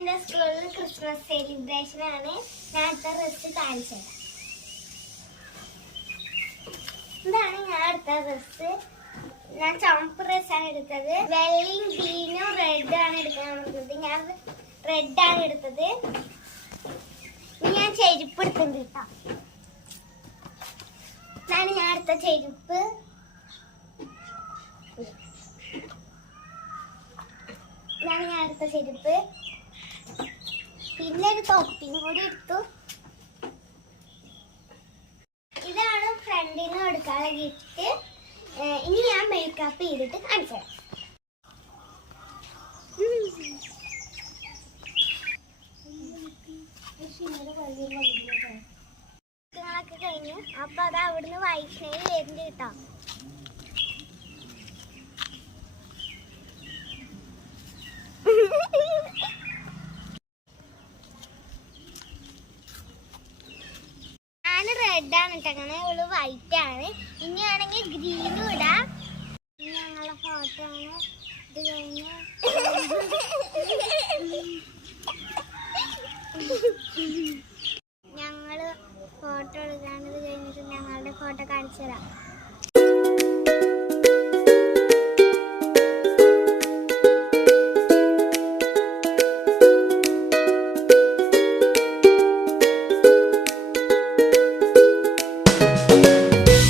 എന്റെ സ്കൂളിൽ Christmas celebration ആണ്. ഞാൻ അടുത്ത ഡ്രസ് കാണിച്ചത്. ഇതാണ് ഞാൻ അടുത്ത ഡ്രസ്. ഞാൻ ചുമപ്പ് ഡ്രസ്സാണ് എടുത്തത്. വെള്ളയും ഗ്രീനും റെഡ് ആണ് എടുക്കാൻ പറഞ്ഞത്. ഞാൻ റെഡ് ആണ് എടുത്തത്. ഇനി ഞാൻ ചെരുപ്പ് എടുത്തിട്ടുണ്ട് കേട്ടോ. ഇതാണ് ഞാൻ അടുത്ത ചെരുപ്പ്. ഇതാണ് ഞാൻ അടുത്ത ചെരുപ്പ്. പിന്നെ ഒരു തൊപ്പിയും കൂടി എടുത്തു. ഇതാണ് ഫ്രണ്ടിന് കൊടുക്കാനുള്ള ഗിഫ്റ്റ്. ഇനി ഞാൻ മേക്കപ്പ് ചെയ്തിട്ട് കാണിച്ചു തരാം. ൊക്കെ കഴിഞ്ഞു. അപ്പൊ അത് അവിടുന്ന് വൈഷ്ണവി വരുന്നുണ്ട് കേട്ടോ. റെഡാണ് കേട്ടോ. അങ്ങനെ ഇവള് വൈറ്റ് ആണ്. ഇനി ആണെങ്കിൽ ഗ്രീനും ഇടാം. ഞങ്ങളുടെ ഫോട്ടോ ആണ്. ഇത് കഴിഞ്ഞ ഞങ്ങള് ഫോട്ടോ എടുക്കാണ്ട് കഴിഞ്ഞിട്ട് ഞങ്ങളുടെ ഫോട്ടോ കാണിച്ചു തരാം.